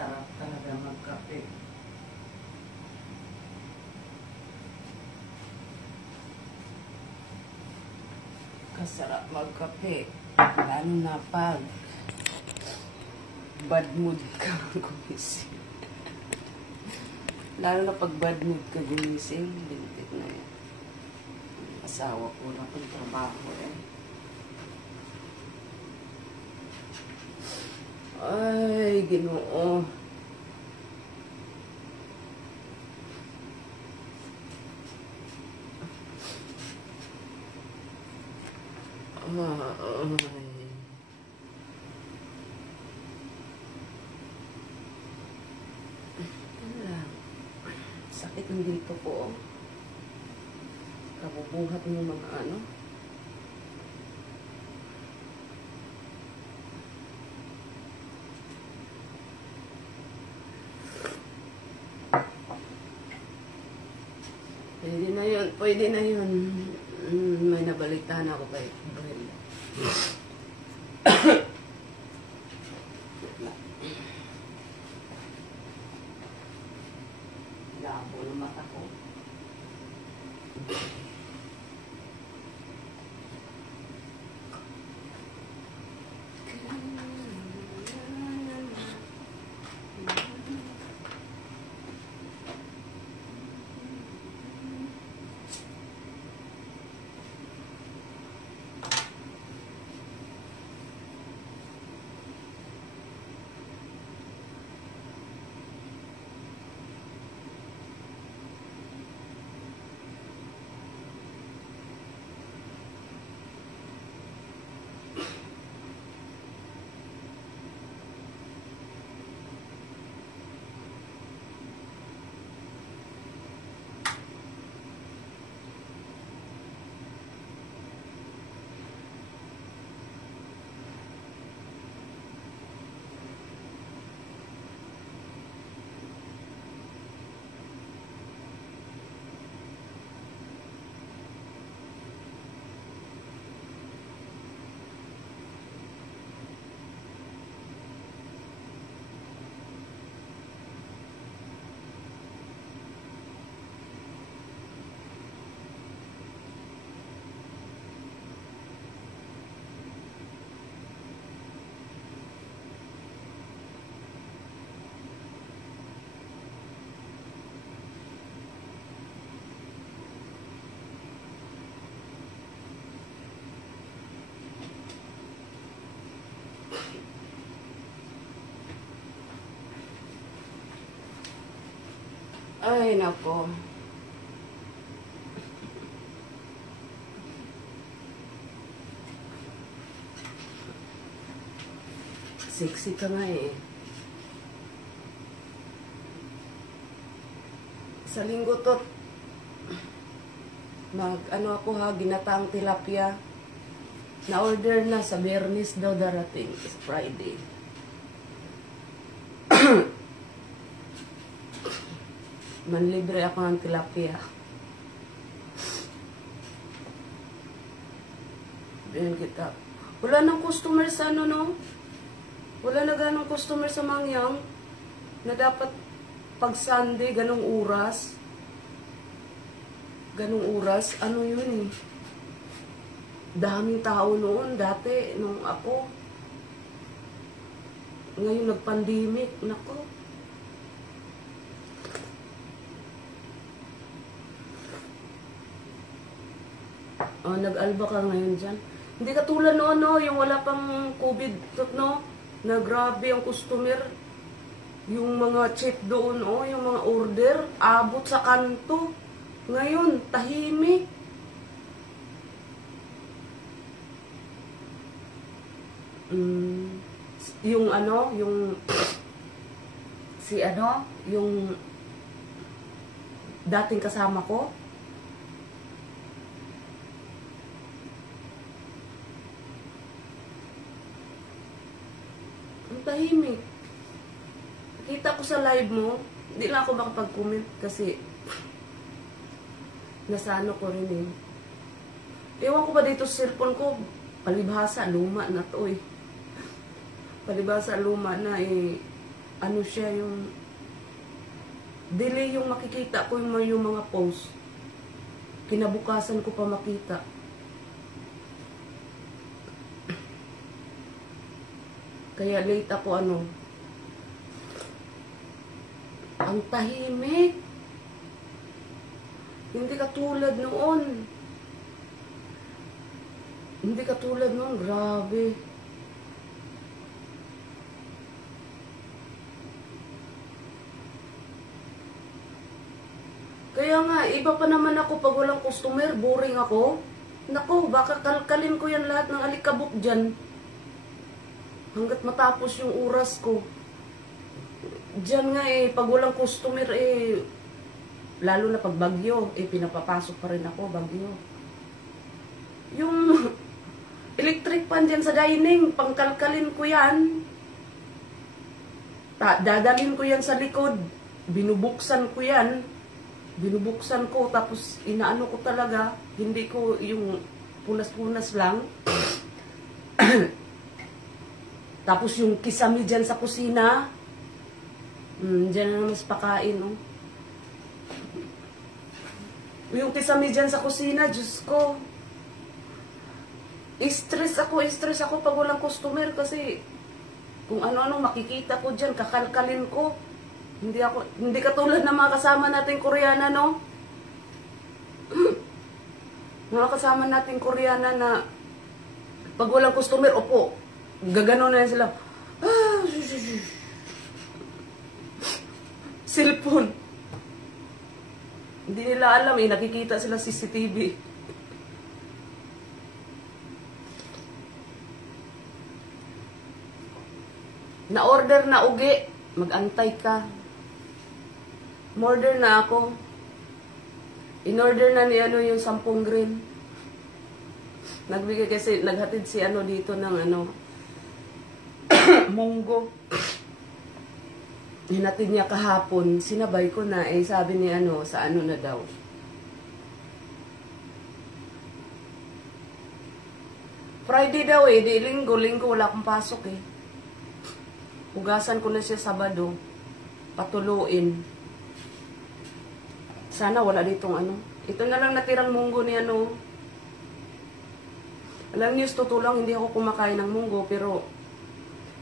Sarap talaga magkape. Kasarap magkape. Lalo na pag bad mood ka gumising. Lalo na pag bad mood ka gumising, bintik na yan. Asawa ko na pagtrabaho eh. Ay, Ginoo. Ay. Sakit ng dito ko. Kabubuhat ng mga ano. Pwede na yun. Pwede na yun. May nabalitaan ako kay Brel. Labo ng mata ko. Ay, nako. Sexy ka nga eh. Sa linggo to, ano ako ha, ginataang tilapia. Na-order na sa Bernis daw darating. Sa Friday. Manlibre ako ng tilapia. Ayan kita. Wala nang customer sa ano, no? Wala na ganong customer sa Mangyang na dapat pag Sunday, ganong oras. Ganong oras. Ano yun eh? Daming tao noon dati, nung ako. Ngayon nag-pandemic. Nako. Oh, nag-alba ka ngayon dyan. Hindi ka tulad noon, no? Yung wala pang COVID, no? Na grabe ang customer. Yung mga check doon, oh, yung mga order, abot sa kanto. Ngayon, tahimik. Yung ano, yung si ano, yung dating kasama ko, ang tahimik. Kita ko sa live mo, hindi lang ako makapag-comment kasi nasa ano ko rin eh. Ewan ko ba dito sa cellphone ko, palibhasa, luma na to eh. Palibhasa, luma na eh. ano siya yung delay yung makikita ko yung mga post. Kinabukasan ko pa makita. Kaya late ako ang tahimik. Hindi katulad noon. Hindi katulad noon, grabe. Kaya nga, iba pa naman ako pag walang customer, boring ako. Nako, baka kalkalin ko yan lahat ng alikabok dyan. Hanggat matapos yung oras ko. Diyan nga pag walang customer lalo na pag bagyo, pinapapasok pa rin ako, bagyo. Yung electric pan dyan sa dining, pangkalkalin ko yan. Dadalhin ko yan sa likod. Binubuksan ko yan. Binubuksan ko, tapos inaano ko talaga. Hindi ko yung punas-punas lang. Tapos yung kisame dyan sa kusina. Dyan na mas pakain, no? Yung kisame dyan sa kusina, Diyos ko. Stress ako pag walang customer kasi kung ano-ano makikita ko dyan, kakalkalin ko. Hindi katulad ng mga kasama nating Koreana, no? Mga kasama nating Koreana na pag walang customer, opo, gagano na sila. Cellphone. Hindi nila alam, nakikita sila CCTV. Na-order na ugi, mag-antay ka. Order na ako. In-order na ni yung 10 green. Nagbigay kasi, naghatid si dito ng munggo. Hinatid niya kahapon. Sinabay ko na, sabi ni sa na daw. Friday daw di linggo wala akong pasok Hugasan ko na siya Sabado. Patuluin. Sana wala ditong Ito na lang natirang munggo ni Alam niyo, totoo lang, hindi ako kumakain ng munggo, pero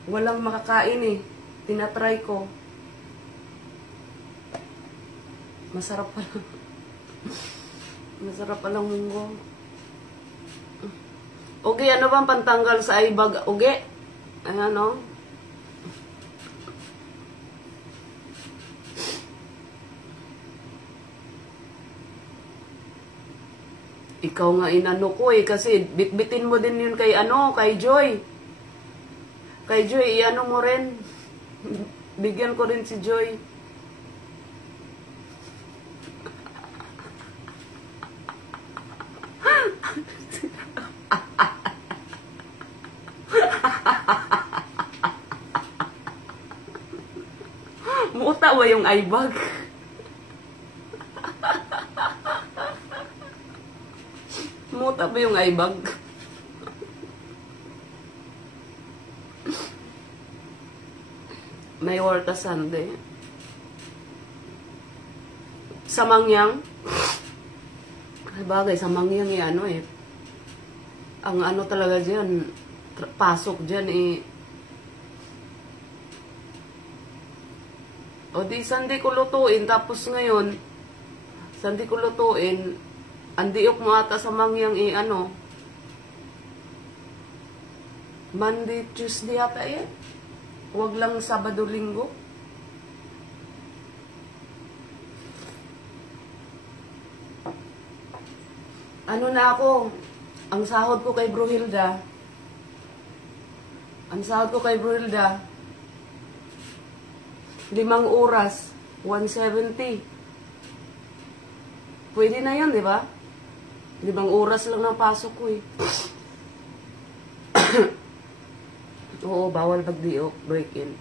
walang makakain Tinatry ko. Masarap pala. Masarap palang munggo. Ugi, ano bang pantanggal sa aibag? Ugi? Ayan, Ikaw nga inano ko kasi bitbitin mo din yun kay kay Joy. Kay Joy, mo rin. Bigyan ko rin si Joy. Muta ba yung aibag? Muta ba yung aibag? May Horta Sunday. Sa Mangyang. Ay bagay, sa Mangyang ang talaga dyan, pasok dyan O di, sandi ko lutuin, tapos ngayon, sandi ko lutuin, andiok mo ata sa Mangyang Monday, Tuesday ata Huwag lang Sabado, Linggo. Na ako, ang sahod ko kay Bruhilda, 5 oras, 170. Pwede na yan, di ba? 5 oras lang ng pasok ko Oo, bawal pag-diok, break-in.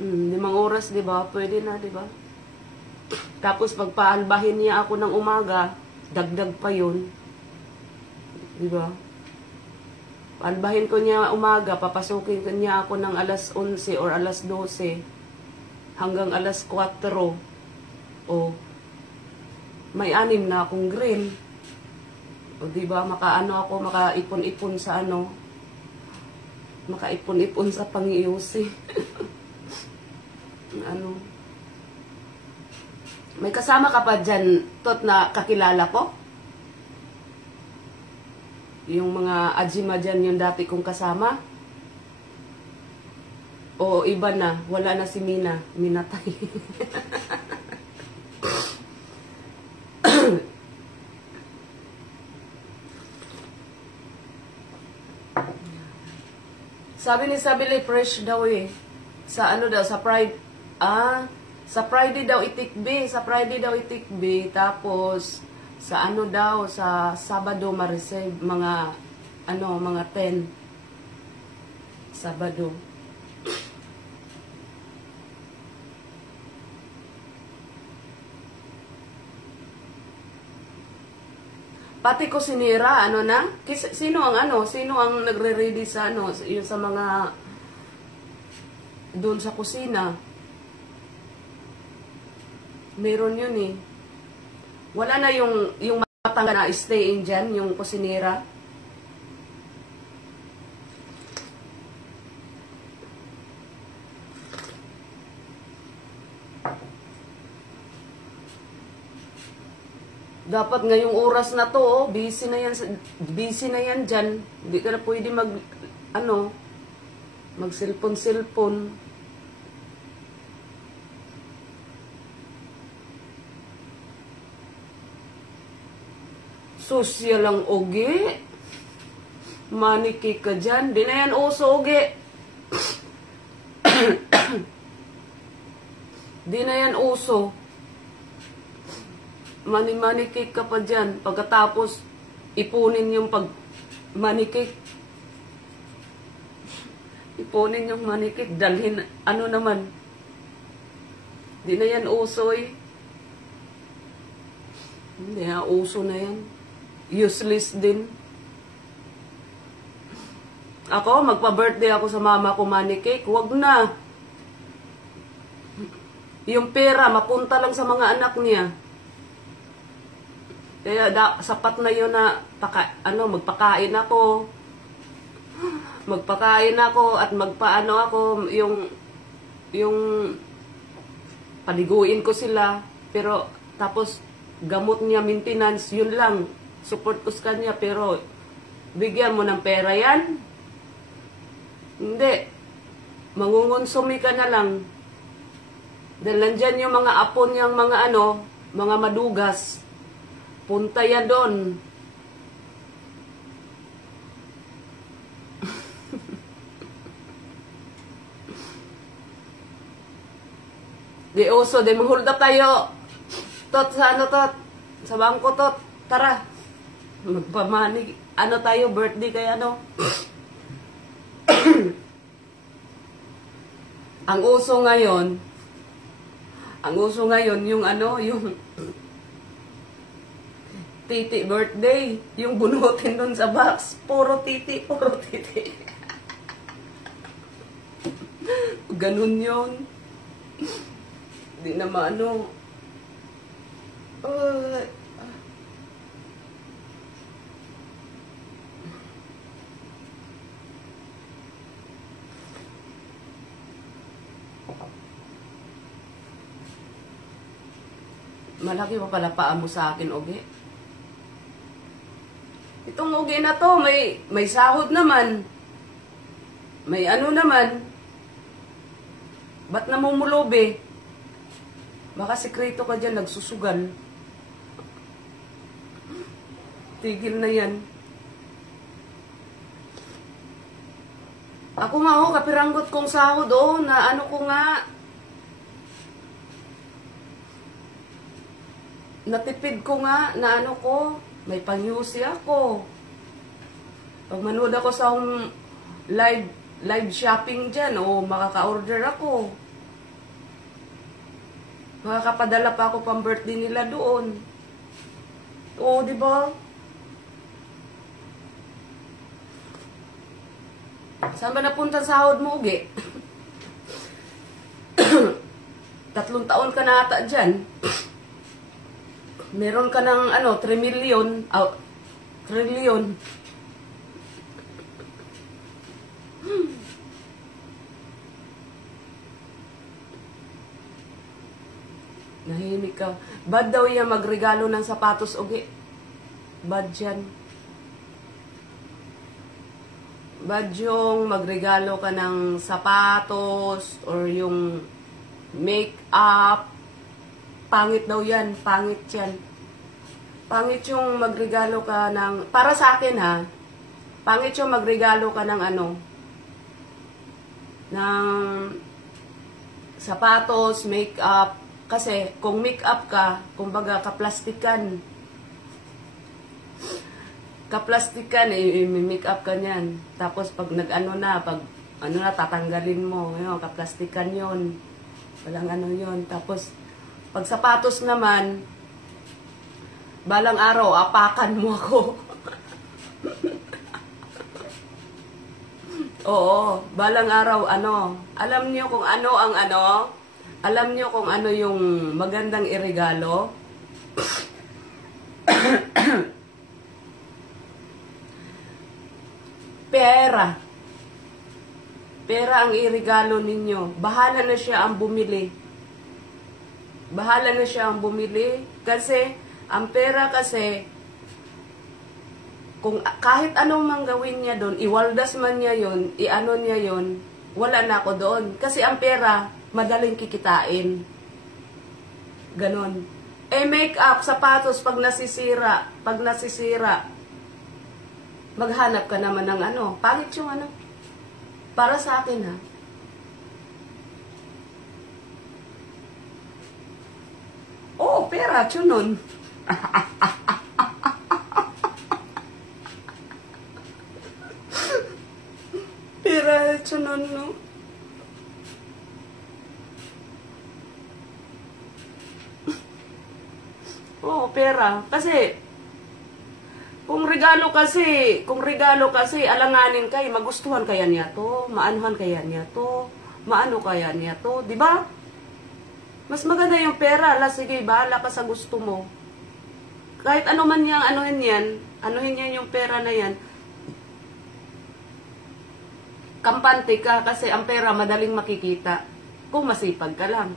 Limang oras, di ba? Pwede na, di ba? Tapos pagpaalbahin niya ako ng umaga, dagdag pa yun. Di ba? Albahin ko niya umaga, papasukin ko niya ako ng alas 11 or alas 12 hanggang alas 4. O, may 6 na akong grill. O, diba, makaano ako, makaipon-ipon sa ano, makaipon-ipon sa pang-iusi. Ano, may kasama ka pa dyan, Tot, na kakilala ko? Yung mga ajima dyan, yung dati kong kasama? O iba na, wala na si Mina, minatay. Sabi ni Sabili, fresh daw eh. Sa ano daw, sa Friday, sa Friday daw itikbi, sa Friday daw itikbi, tapos sa ano daw, sa Sabado ma-receive, mga, ano, mga 10. Sabado. Pati ko sinira, ano na? Sino ang nagre-ready sa ano, yung sa mga, doon sa kusina. Meron yun eh. Wala na yung matangga na stay in dyan, yung kusinira. Dapat ngayong oras na to, oh, busy na yan dyan. Hindi ka na pwede mag cellphone. Social lang, oge. Maniki ka dyan. Di na yan uso, oge. Di na yan uso. Mani-manicake ka pa dyan. Pagkatapos, ipunin yung pag-manicake. Ipunin yung manicake. Dalhin, ano naman. Di na yan uso eh. Hindi na uso na yan. Useless din. Ako, magpa-birthday ako sa mama ko manicake. Huwag na. Yung pera, mapunta lang sa mga anak niya. Kaya sapat na yun na magpakain ako. Magpakain ako at magpaano ako yung paliguin ko sila. Pero tapos gamot niya, maintenance, yun lang. Support ko sa kanya, pero bigyan mo ng pera yan? Hindi. Mangungonsumi ka na lang. Dahil nandyan yung mga apo niyang mga madugas. Punta yan doon. Di uso, di mahulda tayo. Tot, sa ano, Tot? Sa bangko, Tot. Tara. Magpamanig. Ano tayo, birthday kay ano? Ang uso ngayon, yung yung titi birthday. Yung bunutin dun sa box. Puro titi. Ganun yun. Di na maano. Malaki pa pala paa mo sa akin, Oge. Itong Oge na to, may sahod naman. May ano naman. Ba't namumulobe? Baka sekreto ka dyan, nagsusugal. Tigil na yan. Ako nga, kapiranggot kong sahod, na ano ko nga, natipid ko nga, na ano ko, may pang-UC ako. Pag manood ako sa live shopping dyan, makaka-order ako. Makakapadala pa ako pang birthday nila doon. Oo, di ba? Saan ba napunta ang sahod mo, Ugi? 3 taon ka na ata dyan. Meron ka ng 3 million. Trillion. Nahimik ka. Bad daw yan magregalo ng sapatos, Ugi. Bad yan. Bad yung magregalo ka ng sapatos or yung make-up. Pangit daw yan. Pangit yan. Pangit yung magregalo ka ng... Para sa akin ha, pangit yung magregalo ka ng ng sapatos, make-up. Kasi kung make-up ka, kumbaga kaplastikan. Kaplastikan, make-up ka niyan. Tapos pag tatanggalin mo. Yun, kaplastikan yon. Walang yon. Tapos, pag sapatos naman, balang araw, apakan mo ako. Oo, balang araw, Alam niyo kung Alam niyo kung ano yung magandang iregalo? Pera. Pera ang iregalo ninyo. Bahala na siya ang bumili. Bahala na siya ang bumili. Kasi, ang pera kasi, kung kahit anong mang gawin niya doon, iwaldas man niya yun, niya yun, wala na ako doon. Kasi ang pera, madaling kikitain. Ganon. Make-up, sapatos, pag nasisira, maghanap ka naman ng pangit yung para sa akin ha. Oh, pera, tsunon. Pera, tsunon, no? Oh, pera. Kasi, kung regalo kasi, alanganin kay, magustuhan kaya niya to, maanuhan kaya niya to, maano kaya niya to, di ba? Mas maganda yung pera, sige, bahala ka sa gusto mo. Kahit ano man yang anuhin yan yung pera na yan, kampante ka kasi ang pera madaling makikita kung masipag ka lang.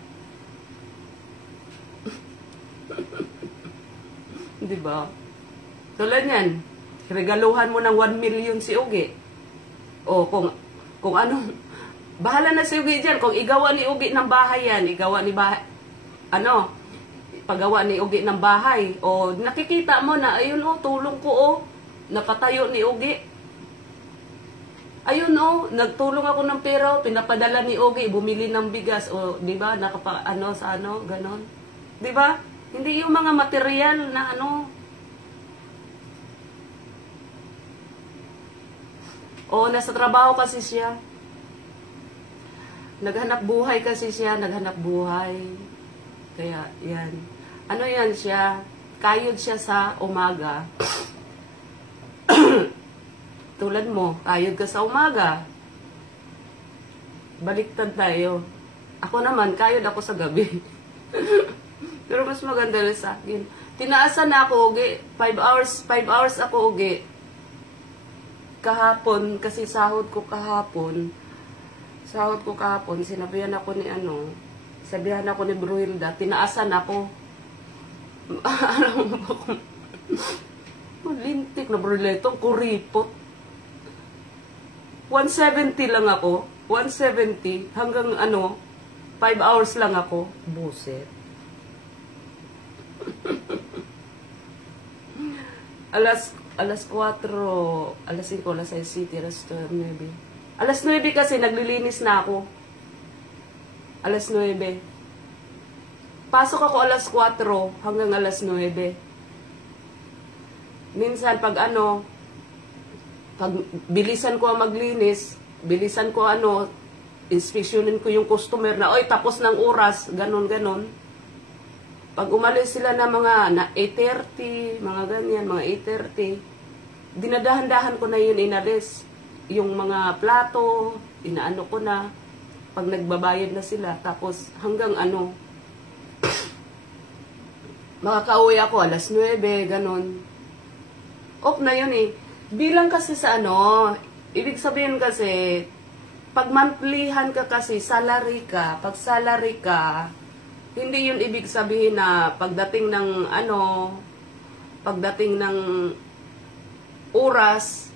Di ba? Tulad yan, regaluhan mo ng 1 million si Ugi. O kung bahala na si Ugi dyan. Kung igawa ni Ugi ng bahay yan, paggawa ni Ugi ng bahay. O nakikita mo na, ayun tulong ko napatayo ni Ugi. Ayun nagtulong ako ng pera, pinapadala ni Ugi, bumili ng bigas. O, di ba, ganon. Di ba? Hindi yung mga material na O, nasa trabaho kasi siya. Naghanap buhay kasi siya, Kaya, yan. Yan siya? Kayod siya sa umaga. Tulad mo, kayod ka sa umaga. Baliktad tayo. Ako naman, kayod ako sa gabi. Pero mas maganda lang sa akin. Tinaasan na ako, Ugi. 5 hours ako, Ugi. Kahapon, kasi sahod ko kahapon, sabihan ako ni Bruhilda, tinaasan ako. Alam mo ba kung, malintik na Bruhilda itong kuripot. 170 lang ako, 170, hanggang 5 hours lang ako. Buset. Alas 4, alas 5, alas 6 city, alas 9. Alas 9 kasi naglilinis na ako. Alas 9. Pasok ako alas 4 hanggang alas 9. Minsan pag pag bilisan ko ang maglinis, bilisan ko inspeksyonin ko yung customer na, tapos ng oras, ganon. Pag umalis sila na mga 8:30, mga ganyan, mga 8:30, dinadahan-dahan ko na yun inalis. yung mga plato, inaano ko na, pag nagbabayad na sila, tapos hanggang ano, makakauwi ako alas 9, ganon. Off na yun eh. Bilang kasi sa ano, ibig sabihin kasi, pag monthlyhan ka kasi, salary ka, pag salary ka, hindi yun ibig sabihin na pagdating ng ano, pagdating ng oras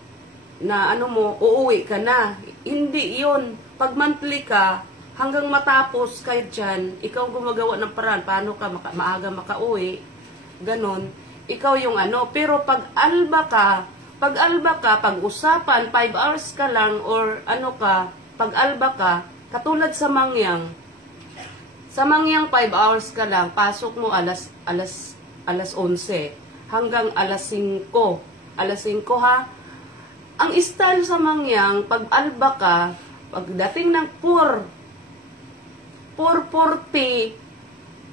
na ano mo, uuwi ka na. Hindi yun. Pag monthly ka, hanggang matapos kahit dyan, ikaw gumagawa ng paraan, paano ka maaga makauwi, ganon. Ikaw yung ano, pero pag alba ka, pag-usapan, 5 hours ka lang, or ano ka, pag alba ka, katulad sa Mangyang 5 hours ka lang, pasok mo alas 11, hanggang alas 5 ha. Ang style sa Mangyang, pag alba ka, pagdating ng 4:40,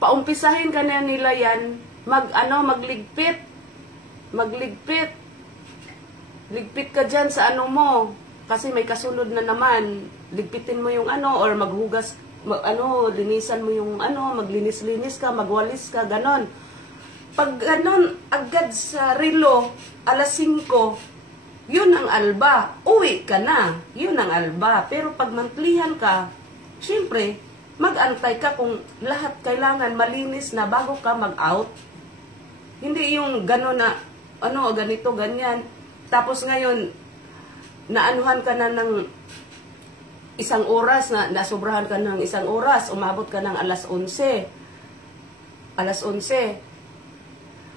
paumpisahin ka na nila yan, magligpit. Ligpit ka dyan sa ano mo, kasi may kasunod na naman. Ligpitin mo yung ano, or maghugas, linisan mo yung ano, maglinis-linis ka, magwalis ka, ganon. Pag ganon, agad sa relo, alas 5, yun ang alba. Uwi ka na. Yun ang alba. Pero pag mantlihan ka, syempre, mag-antay ka kung lahat kailangan malinis na bago ka mag-out. Hindi yung gano'n na, ganito, ganyan. Tapos ngayon, naanuhan ka na ng 1 oras, nasobrahan ka ng 1 oras, umabot ka ng alas 11.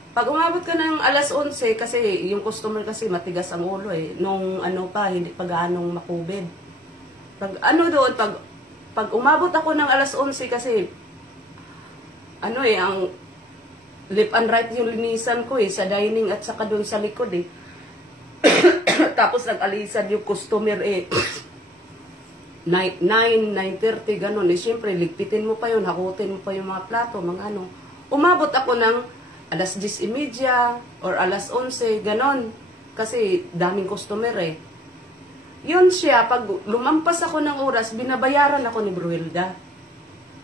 Pag umabot ka ng alas 11, kasi yung customer kasi matigas ang ulo eh. Nung hindi pa gaanong makubid. Pag umabot ako ng alas 11 kasi, ang left and right yung linisan ko eh, sa dining at saka doon sa likod eh. Tapos nag-alisan yung customer eh. 9:30, ganun eh. Siyempre, ligpitin mo pa yun, hakutin mo pa yung mga plato, mga ano. Umabot ako ng alas 10:30 or alas 11, ganon. Kasi daming customer eh. Yun siya, pag lumampas ako ng oras, binabayaran ako ni Bruhilda.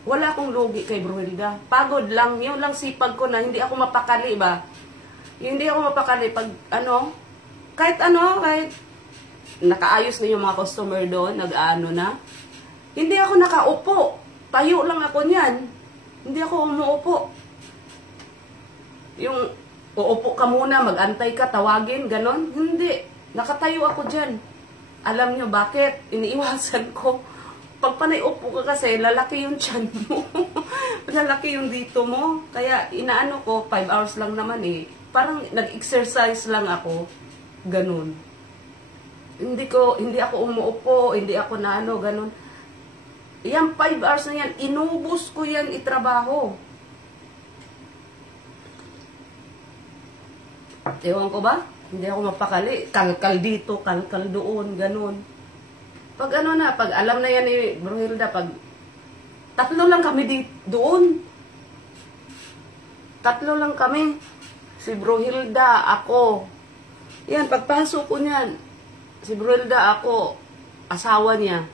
Wala akong lugi kay Bruhilda. Pagod lang, yun lang sipag ko na hindi ako mapakali ba. Hindi ako mapakali pag kahit nakaayos na yung mga customer doon, nag-ano na. Hindi ako nakaupo. Tayo lang ako niyan. Hindi ako umuupo. Yung uupo ka muna, mag-antay ka, tawagin, ganon. Hindi. Nakatayo ako dyan. Alam nyo bakit? Iniiwasan ko. Pag panay upo ka kasi, lalaki yung tiyan mo. Lalaki yung dito mo. Kaya inaano ko, 5 hours lang naman eh. Parang nag-exercise lang ako. Ganon. Hindi ako umuupo, hindi ako ganon. Yan, 5 hours na yan. Inubos ko yan itrabaho. Ewan ko ba? Hindi ako mapakali. Kalkal dito, kalkal doon, ganun. Pag pag alam na yan ni Bruhilda, pag 3 lang kami doon. 3 lang kami. Si Bruhilda, ako. Yan, pagpasok ko niyan, si Bruhilda, ako, asawa niya.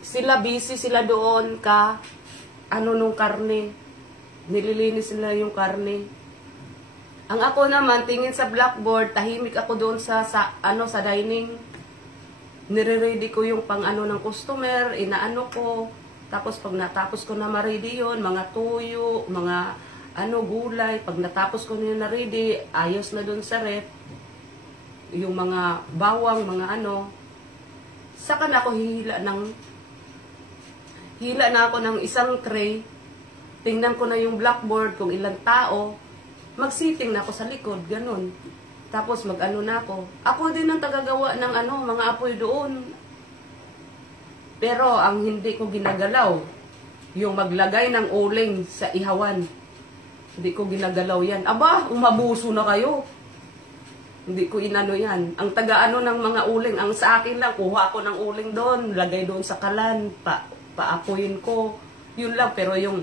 Sila busy sila doon nung karne. Nililinis nila yung karne. Ang ako naman, tingin sa blackboard, tahimik ako doon sa dining. Nire-ready ko yung ng customer, inaano ko. Tapos pag natapos ko na ma-ready yun, mga tuyo, mga gulay. Pag natapos ko na ready, ayos na doon sa ref. Yung mga bawang, mga Saka na ako hihila na ako ng isang tray. Tingnan ko na yung blackboard kung ilang tao. Mag-sitting na ako sa likod, ganun. Tapos na ako. Ako din ang tagagawa ng mga apoy doon. Pero ang hindi ko ginagalaw, yung maglagay ng uling sa ihawan. Hindi ko ginagalaw yan. Aba, umabuso na kayo. Hindi ko inano yan. Ang taga-ano ng mga uling, ang sa akin lang, kuha ko ng uling doon, lagay doon sa kalan, paapoyin ko. Yun lang, pero yung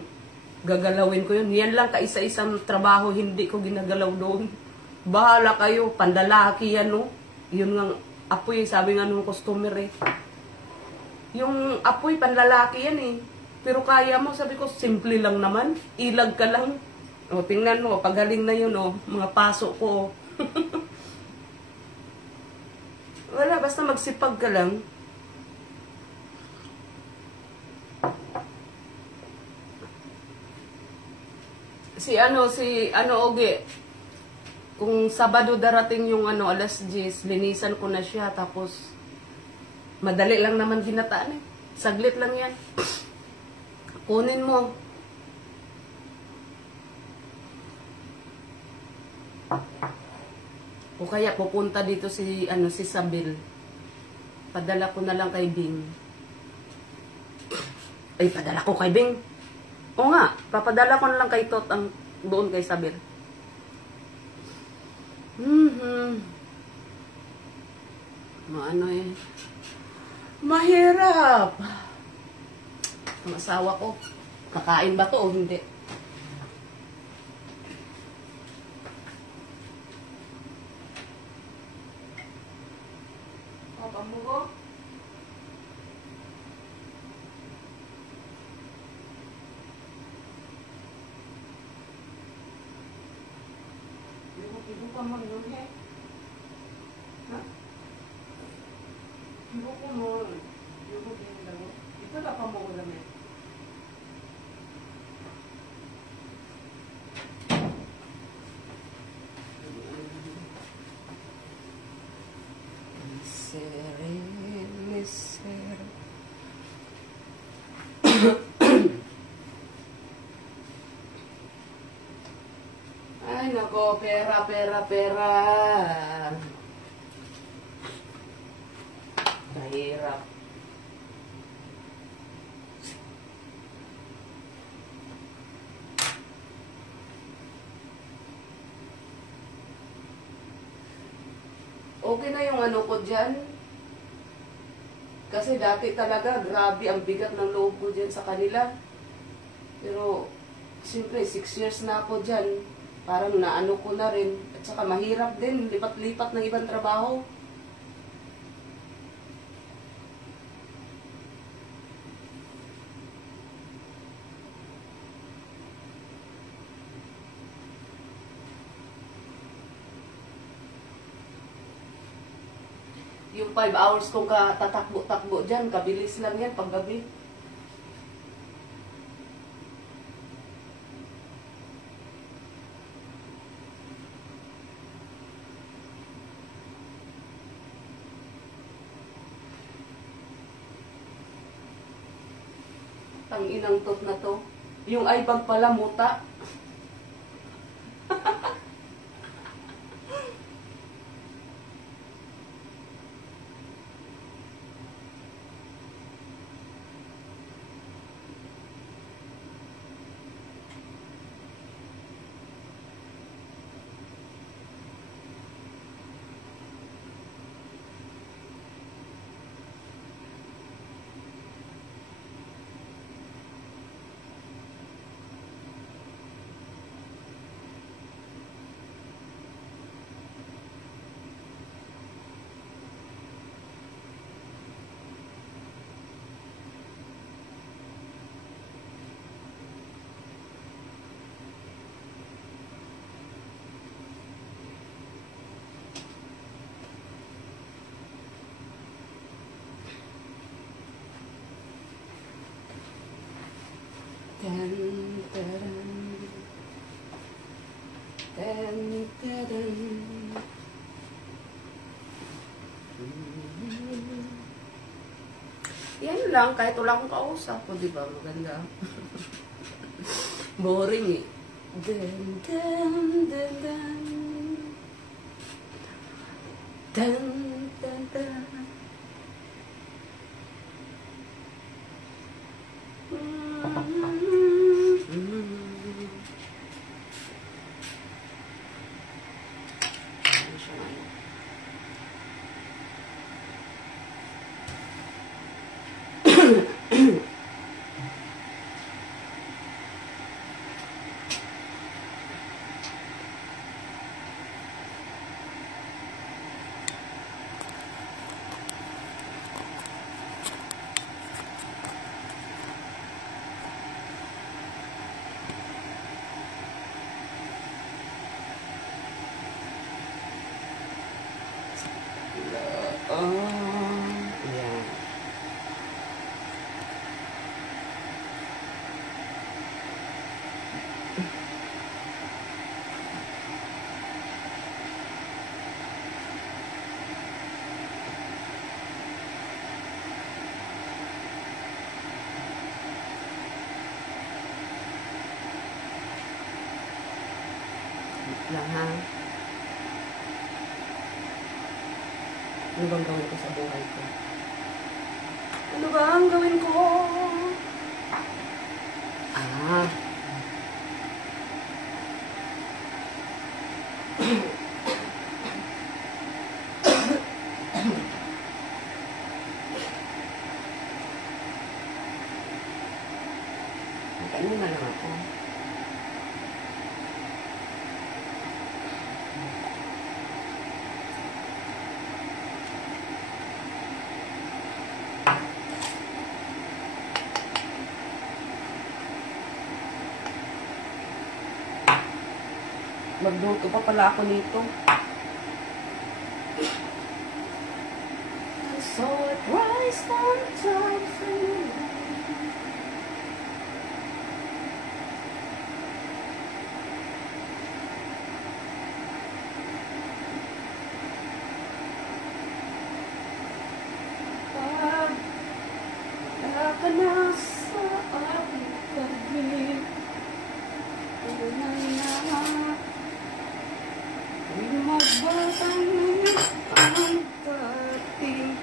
gagalawin ko yun. Yan lang kaisa-isang trabaho, hindi ko ginagalaw doon. Bahala kayo, pandalaki yan, no? Yun nga, apoy, sabi nga nung customer eh. Yung apoy, panlalaki yan eh. Pero kaya mo, sabi ko, simple lang naman. Ilag ka lang. O, tingnan mo, pagaling na yun, o. Mga paso ko, o. Wala, basta magsipag ka lang. Si Oge, kung Sabado darating yung alas 10, linisan ko na siya, tapos, madali lang naman ginataan eh. Saglit lang yan. Kunin mo. O kaya pupunta dito si Sabil. Padala ko na lang kay Bing. Ay, padala ko kay Bing. O nga, papadala ko na lang kay Tot ang doon kay Sabil. Maano eh. Mahirap. Ang asawa ko, kakain ba to o hindi? O, pamugo? Ibu pa mo yun eh. Ha? Ibu ko mo. Ibu din lang. Ito na pamugo lang eh. Ay, nako, pera. Mahirap. Okay na yung ko dyan. Kasi dati talaga, grabe ang bigat ng loob ko dyan sa kanila. Pero, siyempre, 6 years na ako dyan. Parang naano ko na rin. At saka mahirap din, lipat-lipat ng ibang trabaho. Yung 5 hours kong tatakbo-takbo dyan, kabilis lang yan paggabi. Ang inang tot na to. Yung iBag pala muta. Yan lang, kahit wala akong kausap po, di ba? Maganda. Boring eh. Dun, dun, dun, dun. Dun, dun, dun. Yan. Lang ha. Ano bang gawin ko sa buhay ko? Ano ba ang gawin ko? Ah. Ano na lang ako? Magluto pa pala ako nito. I saw it rise sometimes in the night. Wala ka na sa aking tabi. Tunay na magbatang ang dating.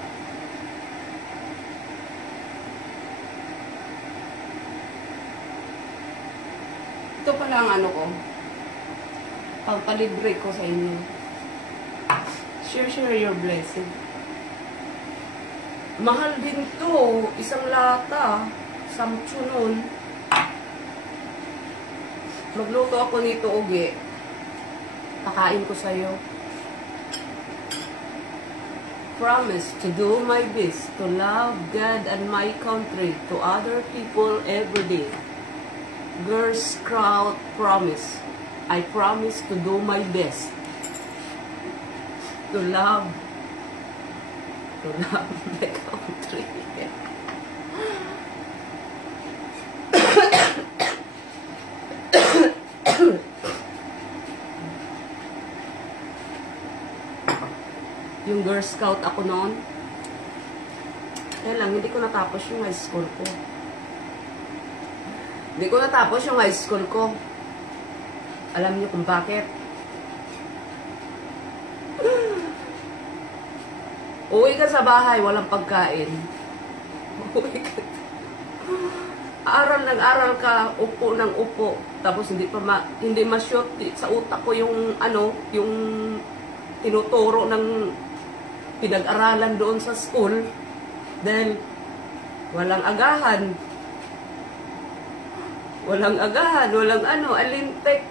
Ito pala ang ano ko. Pagpalibre ko sa inyo. Share your blessing. Mahal din to. Isang lata. Samchu nun. Magluto ako nito, ugi. Pakain ko sa'yo. Promise to do my best to love God and my country to other people every day. Girl Scout promise. I promise to do my best to love my country. Yung Girl Scout ako noon. Kaya lang, hindi ko natapos yung high school ko. Hindi ko natapos yung high school ko. Alam niyo kung bakit? Uwi ka sa bahay, walang pagkain. Uwi ka. Nag-aral ka, upo ng upo. Tapos hindi ma-shoot sa utak ko yung yung tinuturo ng pinag-aralan doon sa school dahil walang agahan, walang alintek.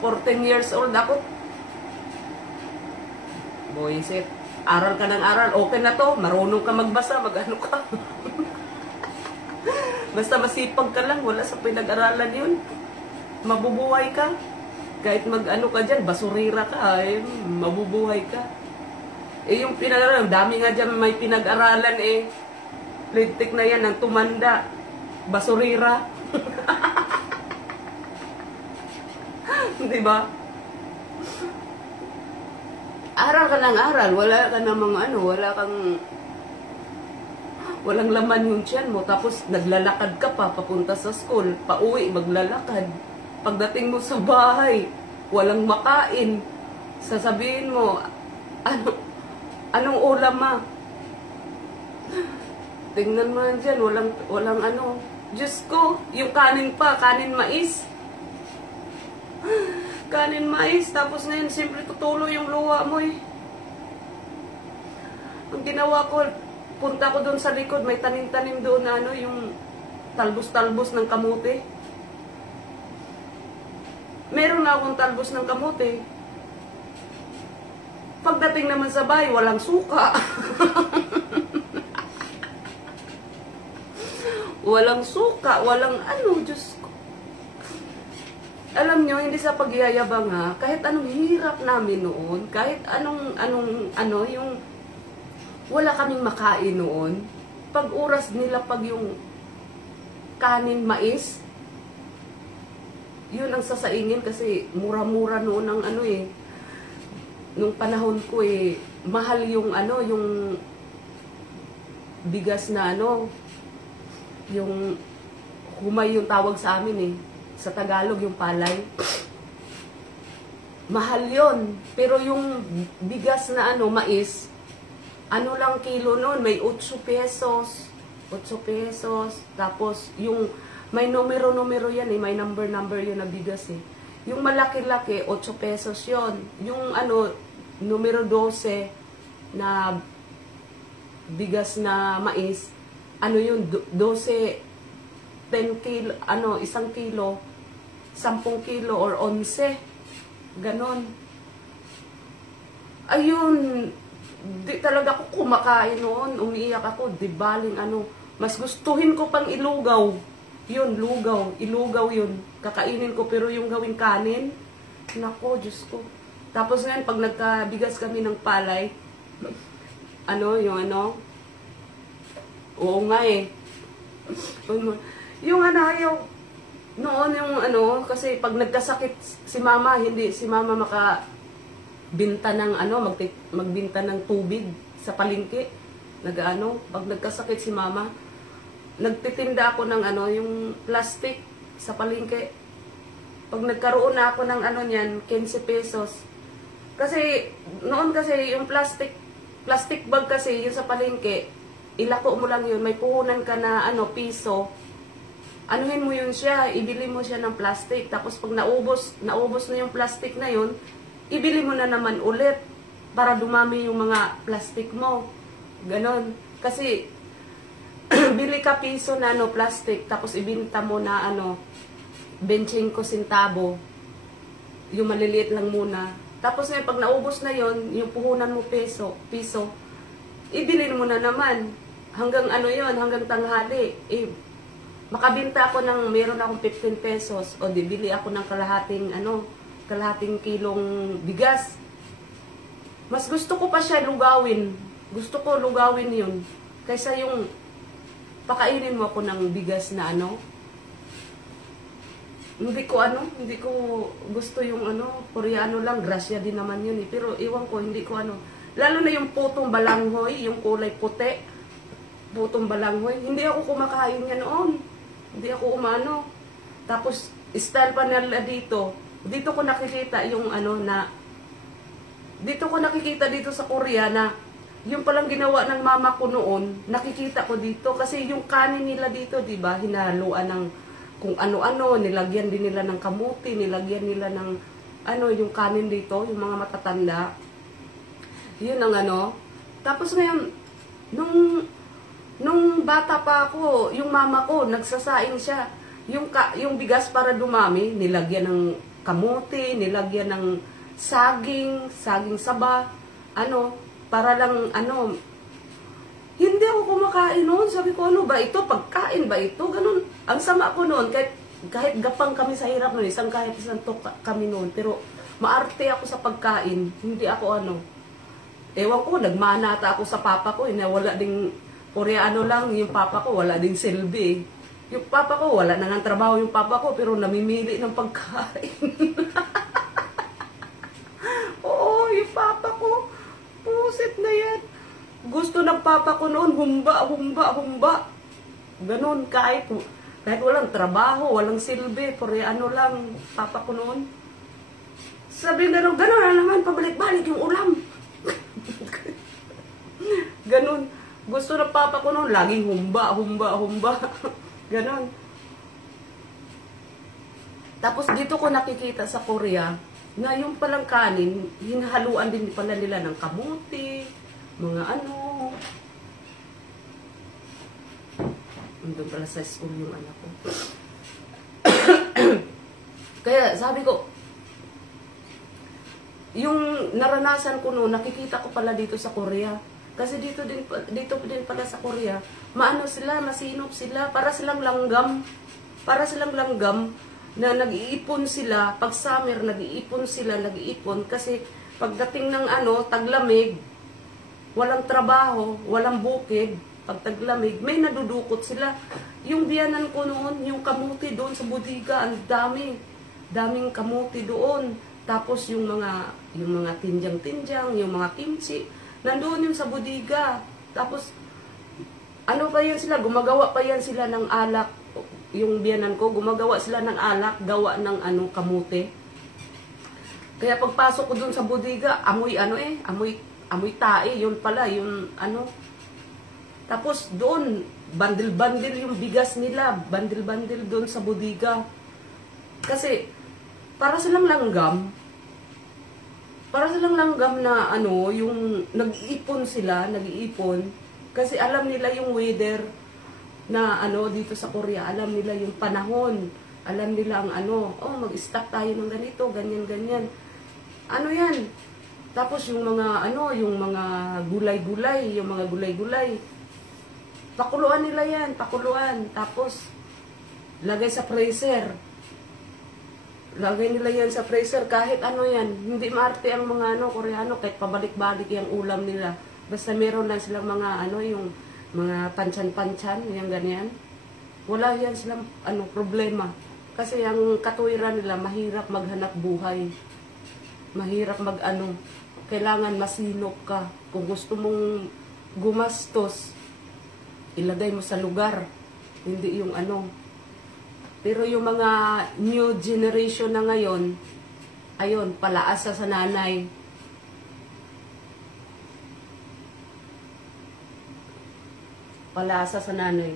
14 years old ako. Boyset, aral ka ng aral, okay na to, marunong ka magbasa, mag-ano ka. Basta masipag ka lang, wala sa pinag-aralan yun. Mabubuhay ka. Kahit mag-ano ka dyan, basurira ka, mabubuhay ka. Yung pinag-aralan, dami nga dyan may pinag-aralan lintik na yan, ang tumanda. Basurira. Diba? Aral ka ng aral, wala ka namang walang laman yung tiyan mo, tapos naglalakad ka pa, papunta sa school, pauwi, maglalakad. Pagdating mo sa bahay, walang makain. Sasabihin mo, anong ulam ma? Tingnan mo dyan, walang Diyos ko, yung kanin pa, kanin mais. Kanin mais, tapos ngayon, siyempre tutulo yung luwa mo Ang ginawa ko, punta ko doon sa likod, may tanim-tanim doon na yung talbos-talbos ng kamote. Meron na akong talbos ng kamote. Pagdating naman sa bahay, walang suka. Walang suka, walang Diyos ko. Alam nyo, hindi sa pagyayabang kahit anong hirap namin noon, kahit yung wala kaming makain noon. Pag oras nila, pag yung kanin, mais, yun ang sasaingin kasi mura-mura noon ang ano eh. Nung panahon ko eh, mahal yung ano, yung bigas na ano, yung humay yung tawag sa amin eh. Sa Tagalog yung palay. Mahal yon. Pero yung bigas na ano, mais, ano lang kilo noon, may 8 pesos. 8 pesos. Tapos yung may numero-numero yan eh, may number yun na bigas eh. Yung malaki-laki, 8 pesos yon. Yung ano, numero 12 na bigas na mais, ano yun, 12, 10 kilo, ano, 1 kilo, 10 kilo or 11. Ganon. Ayun, di talaga ako kumakain noon, umiiyak ako, di baling ano, mas gustuhin ko pang ilugaw. Yun, ilugaw yun. Kakainin ko, pero yung gawing kanin, nako, Diyos ko. Tapos ngayon, pag nagkabigas kami ng palay, ano, yung ano, oo nga eh. Yung ano, noon yung ano, kasi pag nagkasakit si mama, hindi si mama makabinta ng ano, magbinta ng tubig sa palengke. Nag-ano, pag nagkasakit si mama, nagtitinda ako ng ano, yung plastic sa palengke. Pag nagkaroon na ako ng ano niyan, 15 pesos. Kasi, noon kasi yung plastic bag kasi, yung sa palengke, ilako mo lang yun, may puhunan ka na ano, piso. Anuhin mo yun siya, ibili mo siya ng plastic. Tapos pag naubos na yung plastic na yun, ibili mo na naman ulit para dumami yung mga plastic mo. Ganon. Kasi, bili ka piso na ano, plastic, tapos ibinta mo na ano, 25 centavo, yung maliliit lang muna. Tapos ngayon, pag naubos na yon, yung puhunan mo piso, ibili mo na naman. Hanggang ano yon, hanggang tanghali. Makabinta ako ng, meron akong 15 pesos, o di, bili ako ng kalahating kilong bigas. Mas gusto ko pa siya lugawin. Gusto ko lugawin yun. Kaysa yung pakainin mo ako ng bigas na ano. Hindi ko gusto yung ano, Koreano lang, grasya din naman yun eh. Pero iwan ko, hindi ko ano. Lalo na yung putong balanghoy, yung kulay puti. Putong balanghoy. Hindi ako kumakain yan noon. Hindi ako umano. Tapos, style pa nila dito. Dito ko nakikita yung ano na, dito ko nakikita dito sa Korea na, yung palang ginawa ng mama ko noon, nakikita ko dito. Kasi yung kanin nila dito, di ba, hinaluan ng kung ano-ano, nilagyan din nila ng kamuti, nilagyan nila ng, ano, yung kanin dito, yung mga matatanda. Yun ang ano. Tapos ngayon, nung bata pa ako, yung mama ko, nagsasaing siya. Yung bigas para dumami, nilagyan ng kamuti, nilagyan ng saging saba, ano, para lang, ano, hindi ako kumakain noon. Sabi ko, ano ba ito? Pagkain ba ito? Ganun. Ang sama ko noon, kahit gapang kami sa hirap noon, kahit isang kami noon, pero maarte ako sa pagkain. Hindi ako ano. Ewan ko, nagmanata ako sa papa ko, wala ding Koreano lang, yung papa ko, wala ding silbi. Yung papa ko, wala nang trabaho yung papa ko, pero namimili ng pagkain. Oo, yung papa ko, pusit na yan. Gusto ng papa ko noon, humba. Ganon, kahit walang trabaho, walang silbi, Koreano lang, papa ko noon. Sabi na rin, ganon na naman, pabalik-balik yung ulam. Ganon. Gusto ng papa ko noon, laging humba. Ganon. Tapos dito ko nakikita sa Korea, na yung palang kanin, hinahaluan din pala nila ng kamuti, mga ano. Nandun pala sa school yung anak ko. Kaya sabi ko, yung naranasan ko noon, nakikita ko pala dito sa Korea. Kasi dito din pala sa Korea, maano sila, masinop sila, para silang langgam na nag-iipon sila, pag summer nag-iipon, kasi pagdating ng ano, taglamig, walang trabaho, walang bukid, pag taglamig, may nadudukot sila. Yung biyanan ko noon, yung kamuti doon sa bodega, ang daming kamuti doon. Tapos yung mga tinjang-tinjang, yung mga kimchi, nandoon yung sa bodega. Tapos, ano pa yan sila, gumagawa pa yan sila ng alak. Yung biyanan ko, gumagawa sila ng alak, gawa ng kamuti. Kaya pagpasok ko doon sa bodega, amoy tae, yun pala, yun Tapos doon, bandil-bandil yung bigas nila, bandil-bandil doon sa bodega. Kasi, para silang langgam na yung nag-iipon sila, kasi alam nila yung weather na dito sa Korea, alam nila yung panahon, alam nila ang mag-stock tayo ng ganito, ganyan. Yan? Tapos yung mga gulay-gulay, pakuluan nila yan, tapos lagay sa freezer. Lagay nila yan sa freezer, kahit yan. Hindi maarte ang mga Koreano, kahit pabalik-balik yung ulam nila. Basta meron lang silang mga yung mga panchan-panchan, yung ganyan. Wala yan silang problema. Kasi ang katuwiran nila, mahirap maghanap buhay. Mahirap kailangan masinop ka. Kung gusto mong gumastos, ilagay mo sa lugar. Hindi yung Pero yung mga new generation na ngayon, ayun, palaasa sa nanay. Palaasa sa nanay.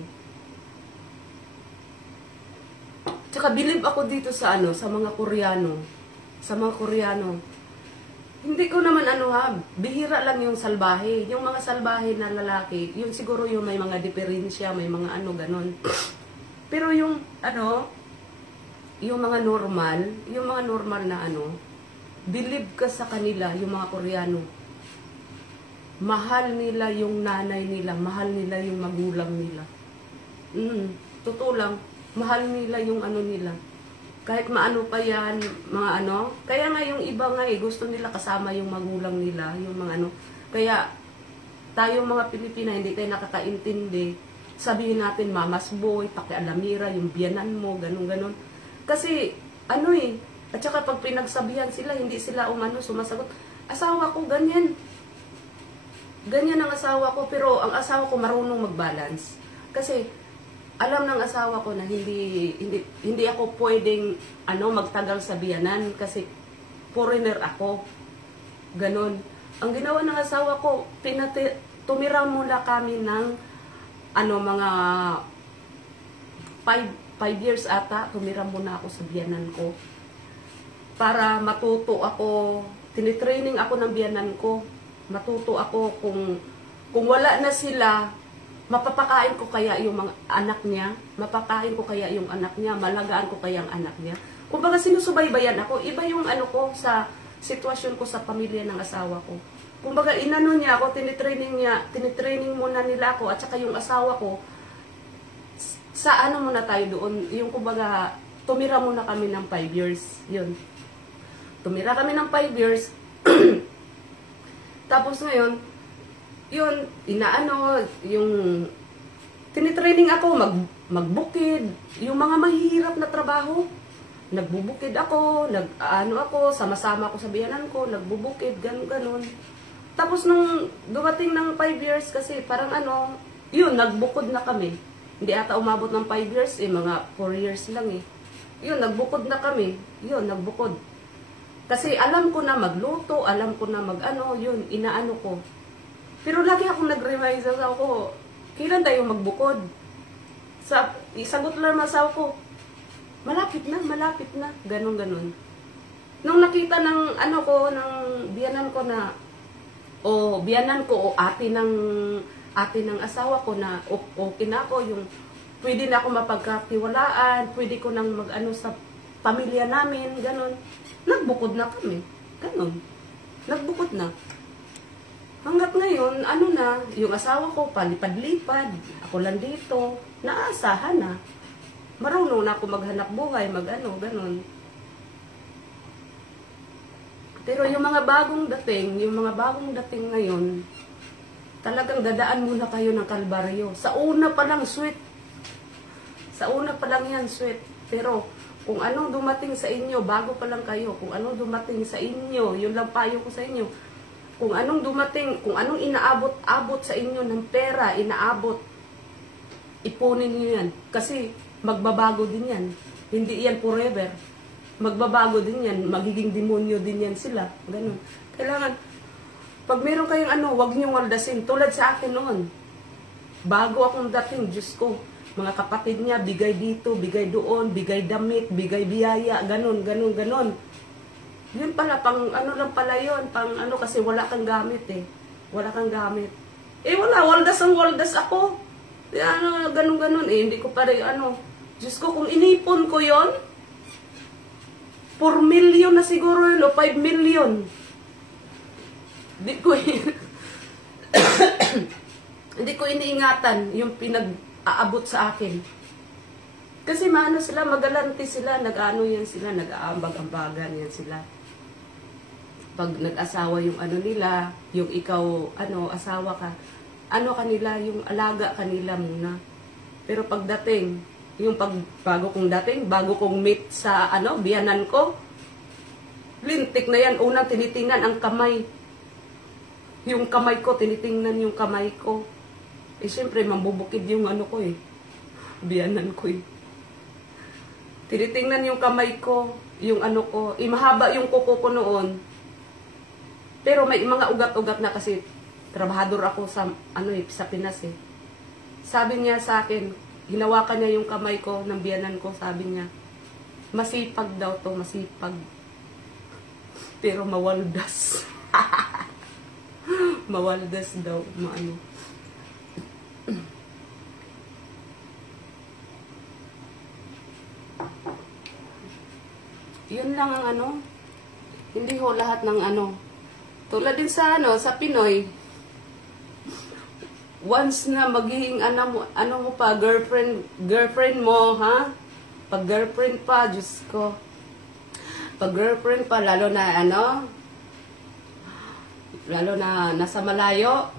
Tsaka believe ako dito sa sa mga Koreano. Sa mga Koreano. Hindi ko naman bihira lang yung salbahe. Yung mga salbahe na lalaki, yun siguro yung may mga diferensya, may mga ganon. Pero yung yung mga normal na believe ka sa kanila, yung mga Koreano. Mahal nila yung nanay nila, mahal nila yung magulang nila. Totoo lang, mahal nila yung nila. Kahit maano pa yan, mga kaya nga yung iba nga gusto nila kasama yung magulang nila, yung mga Kaya, tayong mga Pilipina, hindi tayo nakakaintindi. Sabihin natin, mamas boy, pakialamira, yung biyanan mo, ganun. Kasi, at saka pag pinagsabihan sila, hindi sila sumasagot. Asawa ko, ganyan. Ganyan ang asawa ko, pero ang asawa ko marunong mag-balance. Kasi, alam ng asawa ko na hindi ako pwedeng magtagal sa biyanan kasi foreigner ako. Ganon. Ang ginawa ng asawa ko, tumira muna kami ng mga 5 years ata, tumira muna ako sa biyanan ko. Para matuto ako, tinitraining ako ng biyanan ko. Matuto ako kung wala na sila, mapapakain ko kaya yung mga anak niya, mapakain ko kaya yung anak niya, malagaan ko kaya ang anak niya. Kung baga sinusubaybayan ako, iba yung ko sa sitwasyon ko sa pamilya ng asawa ko. Kung baga niya ako, tinitraining muna nila ako, at saka yung asawa ko, sa muna tayo doon, yung kumbaga, tumira muna kami ng 5 years, yun. Tumira kami ng 5 years, tapos ngayon, yun, yung tinitraining ako, magbukid, yung mga mahihirap na trabaho, nagbubukid ako, sama-sama ako sa biyanan ko, nagbubukid, ganun. Tapos nung dumating ng 5 years kasi parang yun, nagbukod na kami. Hindi ata umabot ng 5 years, mga 4 years lang Yun, nagbukod na kami. Yun, nagbukod. Kasi alam ko na magluto, alam ko na yun, ko. Pero lagi akong nag-remind sa ako, kailan tayo magbukod? Isagot lang masaw ko, malapit na, ganun. Nung nakita ng ng biyanan ko na, biyanan ko, ate ng asawa ko na, okay na ako, yung, pwede na ako mapagkatiwalaan, pwede ko nang sa pamilya namin, ganun. Nagbukod na kami, ganun. Nagbukod na. Hanggat ngayon, yung asawa ko, palipad-lipad, ako lang dito, naasahan na. Marunong na ako maghanap buhay, ganun. Pero yung mga bagong dating ngayon, talagang dadaan muna kayo ng kalbaryo. Sa una pa lang, sweet. Sa una pa lang yan, sweet. Pero, kung anong dumating sa inyo, bago pa lang kayo, kung anong dumating sa inyo, yun lang payo ko sa inyo, kung anong dumating, kung anong inaabot-abot sa inyo ng pera, inaabot, ipunin niyo yan. Kasi, magbabago din yan. Hindi yan forever. Magbabago din yan. Magiging demonyo din yan sila. Ganun. Kailangan, pag meron kayong wag niyong waldasin. Tulad sa akin noon. Bago akong dating, Diyos ko, mga kapatid niya, bigay dito, bigay doon, bigay damit, bigay biyaya, ganun, ganun, ganun. Yun pala, pang lang pala yun, kasi wala kang gamit eh. Wala kang gamit. Wala, waldas ang waldas ako. Ganun, ganun hindi ko pa rin, Diyos ko, kung inipon ko yon 4 million na siguro yun, o 5 million. Hindi ko iniingatan yung pinag-aabot sa akin. Kasi sila, magalante sila, yan sila, nag-aambag-ambagan yan sila. Pag nag-asawa yung nila, yung ikaw, asawa ka, kanila, yung alaga kanila muna. Pero pagdating, bago kong meet sa, biyanan ko, lintik na yan, unang tinitingnan ang kamay. Yung kamay ko, tinitingnan yung kamay ko. Siyempre, mambubukid yung biyanan ko Tinitingnan yung kamay ko, yung ko, mahaba yung kuko ko noon. Pero may mga ugat-ugat na kasi, trabahador ako sa, sa Pinas Sabi niya sa akin, hinawakan niya yung kamay ko ng biyanan ko, sabi niya, masipag daw to, masipag. Pero mawaldas. Mawaldas daw, Yun lang ang hindi ho lahat ng tulad din sa sa Pinoy, once na magiging mo pa, girlfriend mo, ha? Pag girlfriend pa, Diyos ko, pag girlfriend pa, lalo na nasa malayo,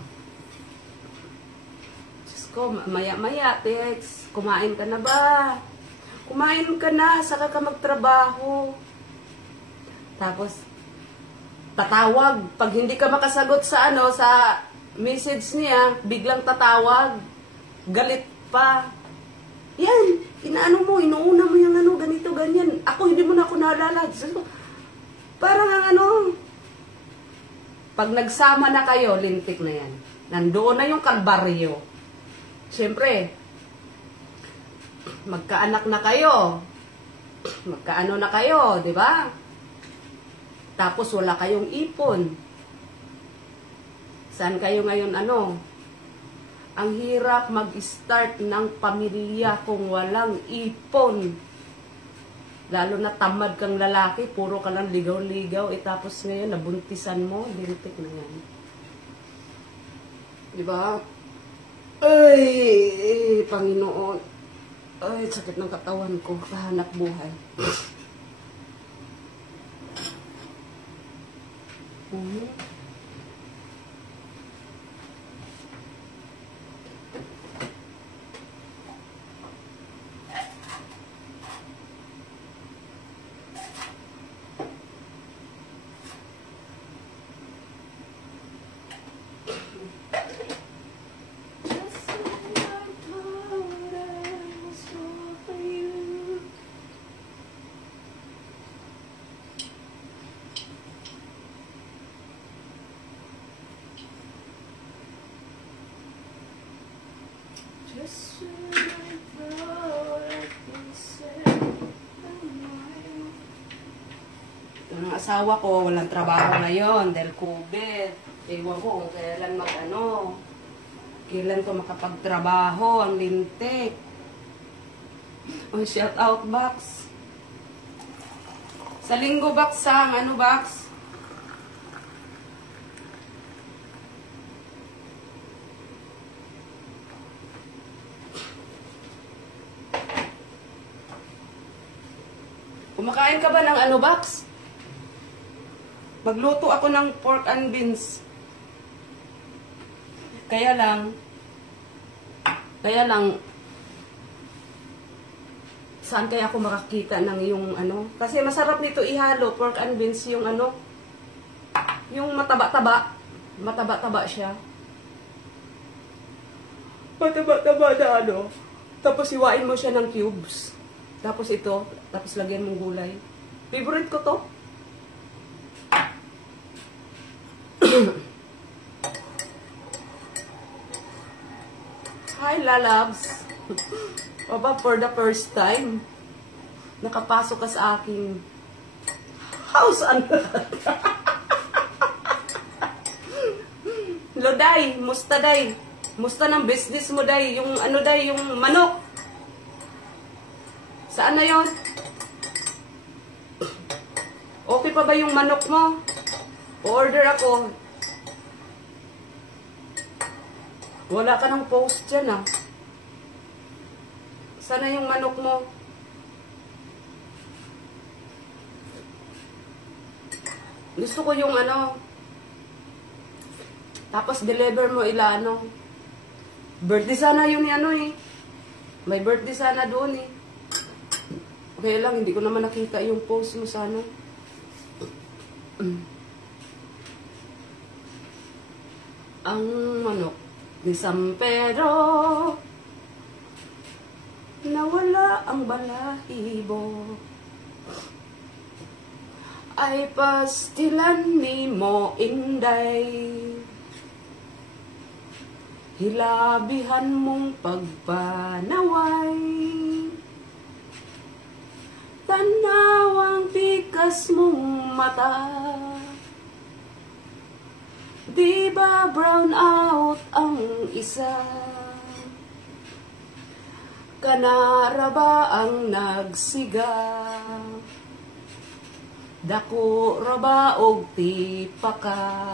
Diyos ko, maya-maya, text, kumain ka na ba? Kumain ka na, saka ka magtrabaho. Tapos, tatawag. Pag hindi ka makasagot sa sa message niya, biglang tatawag. Galit pa. Yan, inuuna mo yung ganito, ganyan. Ako, hindi mo na ako naalala. Parang pag nagsama na kayo, lintik na yan. Nandoon na yung kalbaryo. Siyempre, magkaanak na kayo. Magkaano na kayo, di ba? Tapos wala kayong ipon. Saan kayo ngayon Ang hirap mag-start ng pamilya kung walang ipon. Lalo na tamad kang lalaki, puro ka lang ligaw-ligaw, tapos ngayon nabuntisan mo, lintik na yan. Di ba? Ay, Panginoon. Ay, sakit ng katawan ko, kahanap buhay. Ang asawa ko, walang trabaho ngayon dahil COVID. Ewan ko kung kailan kailan ko makapagtrabaho, ang lintik. Oh, shout out box. Sa linggo box sang box? Kumakain ka ba ng box? Magluto ako ng pork and beans. Kaya lang, saan kaya ako makakita ng yung ano? Kasi masarap nito ihalo, pork and beans, yung ano, yung mataba-taba. Mataba-taba siya. Mataba-taba na ano. Tapos iwain mo siya ng cubes. Tapos ito, tapos lagyan mong gulay. Favorite ko to. Hi, lalabs. Baba, for the first time, nakapasok ka sa aking house. Hello, day. Musta, day? Musta ng business mo, day? Yung ano, day? Yung manok. Saan na yon? Okay pa ba yung manok mo? Order ako. Wala ka ng post dyan, ah. Sana yung manok mo. Gusto ko yung ano. Tapos deliver mo ila ano. Birthday sana yun ano eh. May birthday sana doon eh. Okay lang, hindi ko naman nakita yung post mo sana. Ang manok ni San Pedro, nawala ang balahibo, ay pastilan ni mo inday, hilabihan mong pagpanaway, tanawang pikas mong mata. Di ba brown out ang isa? Kanara ba ang nagsiga? Dako ra ba og tipaka?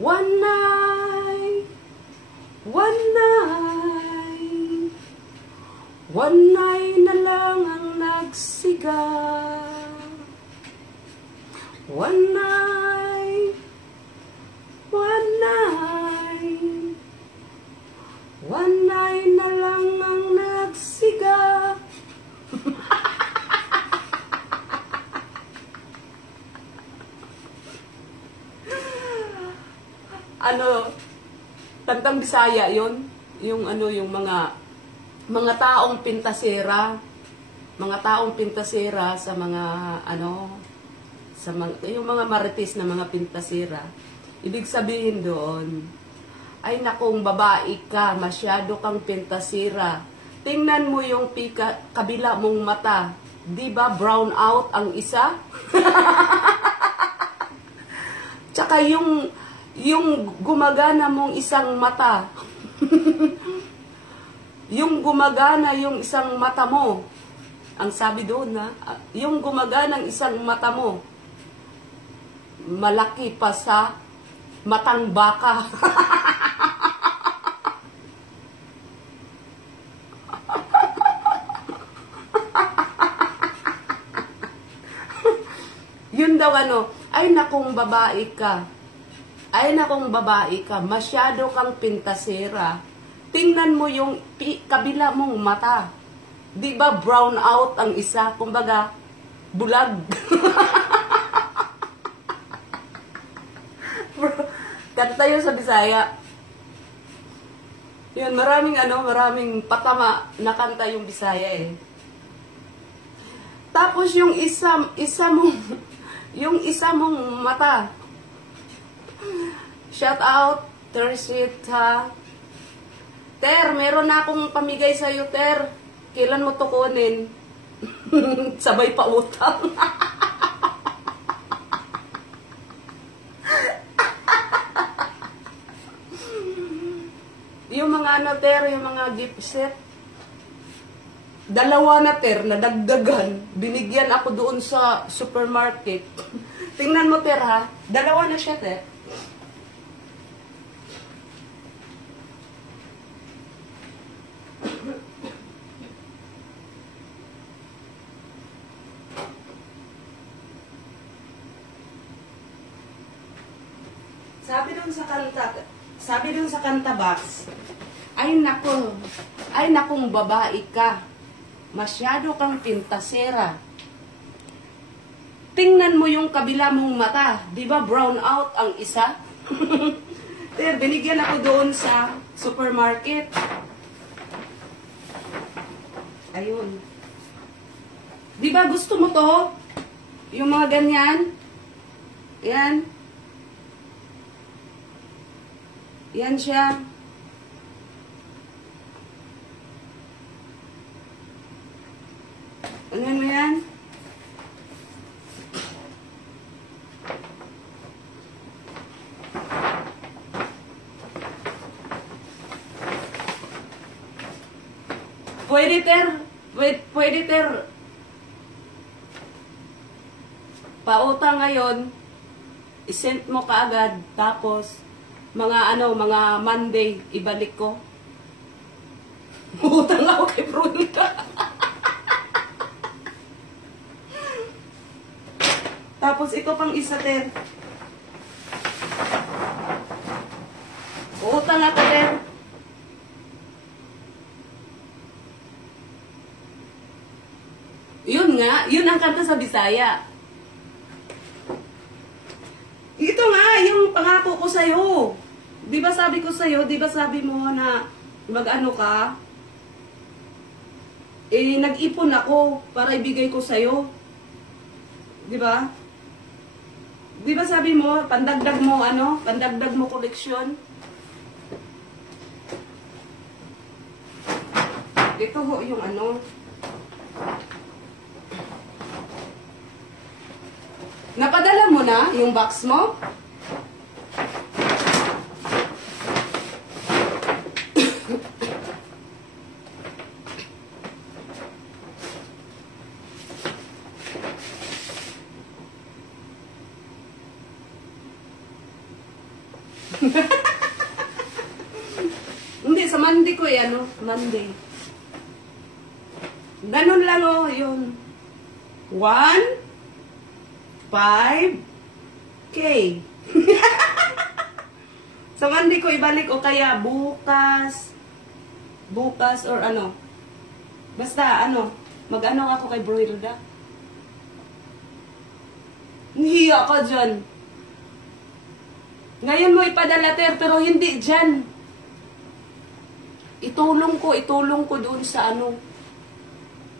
One night, one night na lang ang nagsiga. One night, one night na lang ang nagsiga. Ano, tantang Bisaya yon, yung ano, yung mga taong pintasera, sa mga ano, sa mga, yung mga marites na mga pintasera. Ibig sabihin doon, ay nakong babae ka, masyado kang pintasera. Tingnan mo yung kabila mong mata. Di ba brown out ang isa? Tsaka yung gumagana mong isang mata. Yung gumagana yung isang mata mo. Ang sabi doon na, yung gumaganang isang mata mo, malaki pa sa matang baka. Yun daw ano, ay nakong babae ka. Ay nakong babae ka, masyado kang pintasera. Tingnan mo yung kabila mong mata. Di ba brown out ang isa? Kumbaga, bulag. Kanta yun sa Bisaya. Yun, maraming patama na kanta yung Bisaya eh. Tapos yung isa mong mata. Shout out, Tersita. Ter, meron na akong pamigay sa'yo, Ter. Kailan mo to kunin? Sabay pa utang. Yung mga ano, Ter, yung mga gift set. Dalawa na, Ter, nadagdagan. Binigyan ako doon sa supermarket. Tingnan mo, Ter, ha? Dalawa na siya, Ter. sabi dun sa kanta box, ay nakong babae ka. Masyado kang pintasera. Tingnan mo yung kabila mong mata. Di ba brown out ang isa? Pero binigyan ako doon sa supermarket. Ayun. Di ba gusto mo to? Yung mga ganyan. Yan. Yan siya. Ano mo yan? Pwede ter. Pautang ngayon, isend mo kaagad, tapos mga Monday, ibalik ko. Utang ako kay Brunita. Tapos ito pang isa, ter. Utang ako, ter. Yun nga, yun ang kanta sa Bisaya. Ito nga, yung pangako ko sa'yo. Di ba sabi ko sa'yo, di ba sabi mo na mag-ano ka? Nag-ipon ako para ibigay ko sa'yo. Di ba? Di ba sabi mo, pandagdag mo koleksyon? Ito ho yung Napadala mo na yung box mo? Hindi, sa Monday ko Monday. Ganun lang yun. 5K. Sa Monday ko ibalik o kaya bukas or basta mag-ano ako kay Broilda. Hiya ka dyan. Ngayon mo ipadala, ter, pero hindi dyan. Itulong ko doon sa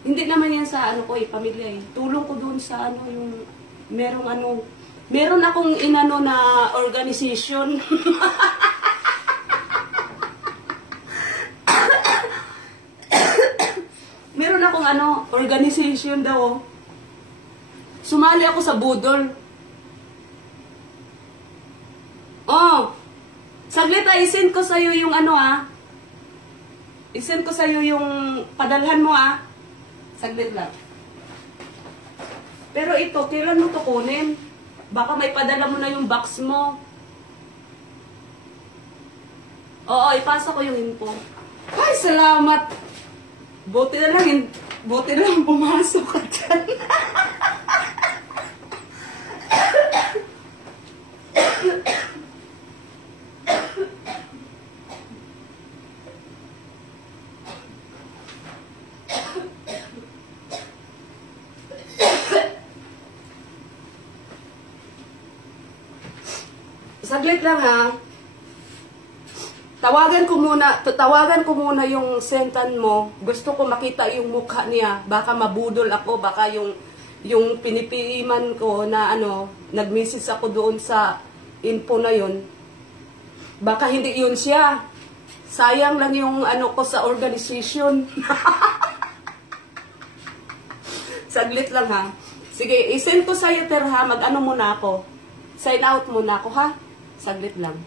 Hindi naman yan sa pamilya eh. Tulong ko doon sa yung meron akong na organization. Meron akong organization daw. Sumali ako sa budol. Saglit isend ko sa'yo yung isend ko sa'yo yung padalhan mo Saglit lang. Pero ito, kailan mo to kunin? Baka may padala mo na yung box mo. Oo, ipasa ko yung info. Ay, salamat! Buti na lang pumasok ka dyan. Saglit lang Tawagan ko muna yung sentan mo. Gusto ko makita yung mukha niya. Baka mabudol ako, baka yung pinipiliman ko na nag-message ako doon sa info na yun. Baka hindi yun siya. Sayang lang yung ko sa organization. Saglit lang Sige, isend ko sa'yo, ter, mag-ano muna ako. Sign out muna ako, Saglit lang.